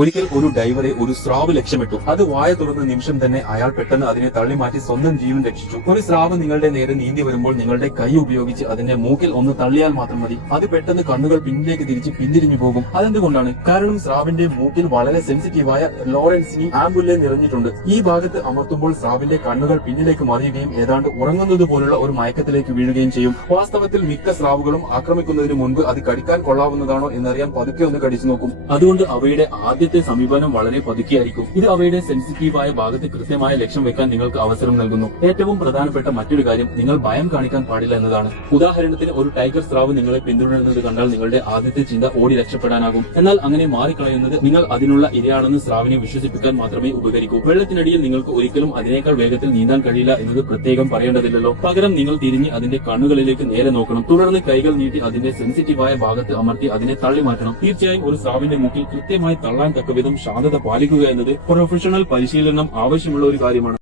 ഒരിക്കൽ ഒരു ഡൈവറെ ഒരു സ്രാവ് ലക്ഷ്യമിട്ടു. അത് വായ തുറന്ന നിമിഷം തന്നെ അയാൾ പെട്ടെന്ന് അതിനെ തള്ളിമാറ്റി സ്വന്തം ജീവൻ രക്ഷിച്ചു. ഒരു സ്രാവ് നിങ്ങളുടെ നേരെ നീന്തി വരുമ്പോൾ നിങ്ങളുടെ കൈ ഉപയോഗിച്ച് അതിന്റെ മൂക്കിൽ ഒന്ന് തള്ളിയാൽ മാത്രം മതി. അത് പെട്ടെന്ന് കണ്ണുകൾ പിന്നിലേക്ക് തിരിച്ച് പിന്തിരിഞ്ഞു പോകും. അതെന്തുകൊണ്ടാണ്? കാരണം സ്രാവിന്റെ മൂക്കിൽ വളരെ സെൻസിറ്റീവായ ലോറൻസിനി ആംബുലെ നിറഞ്ഞിട്ടുണ്ട്. ഈ ഭാഗത്ത് അമർത്തുമ്പോൾ സ്രാവിന്റെ കണ്ണുകൾ പിന്നിലേക്ക് മറിയുകയും ഏതാണ്ട് ഉറങ്ങുന്നത് പോലുള്ള ഒരു മയക്കത്തിലേക്ക് വീഴുകയും ചെയ്യും. വാസ്തവത്തിൽ മിക്ക സ്രാവുകളും ആക്രമിക്കുന്നതിന് മുൻപ് അത് കടിക്കാൻ കൊള്ളാവുന്നതാണോ എന്നറിയാൻ പതുക്കെ ഒന്ന് കടിച്ചു നോക്കും. അതുകൊണ്ട് അവയുടെ ആദ്യത്തെ സമീപനം വളരെ പതുക്കെയായിരിക്കും. ഇത് അവയുടെ സെൻസിറ്റീവായ ഭാഗത്ത് കൃത്യമായ ലക്ഷ്യം വെക്കാൻ നിങ്ങൾക്ക് അവസരം നൽകുന്നു. ഏറ്റവും പ്രധാനപ്പെട്ട മറ്റൊരു കാര്യം, നിങ്ങൾ ഭയം കാണിക്കാൻ പാടില്ല എന്നതാണ്. ഉദാഹരണത്തിന്, ഒരു ടൈഗർ സ്രാവ് നിങ്ങളെ പിന്തുടരുന്നത് കണ്ടാൽ നിങ്ങളുടെ ആദ്യത്തെ ചിന്ത ഓടി രക്ഷപ്പെടാനാകും. എന്നാൽ അങ്ങനെ മാറിക്കളയുന്നത് നിങ്ങൾ അതിനുള്ള ഇരയാണെന്ന് സ്രാവിനെ വിശ്വസിപ്പിക്കാൻ മാത്രമേ ഉപകരിക്കൂ. വെള്ളത്തിനടിയിൽ നിങ്ങൾക്ക് ഒരിക്കലും അതിനേക്കാൾ വേഗത്തിൽ നീന്താൻ കഴിയില്ല എന്നത് പ്രത്യേകം പറയേണ്ടതില്ലല്ലോ. പകരം നിങ്ങൾ തിരിഞ്ഞ് അതിന്റെ കണ്ണുകളിലേക്ക് നേരെ നോക്കണം. തുടർന്ന് കൈകൾ നീട്ടി അതിന്റെ സെൻസിറ്റീവായ ഭാഗത്ത് അമർത്തി അതിനെ തള്ളി മാറ്റണം. തീർച്ചയായും ഒരു സ്രാവിന്റെ മൂക്കിൽ കൃത്യമായി തള്ളാൻ തക്കവിധം ശാന്തത പാലിക്കുക എന്നത് പ്രൊഫഷണൽ പരിശീലനം ആവശ്യമുള്ള ഒരു കാര്യമാണ്.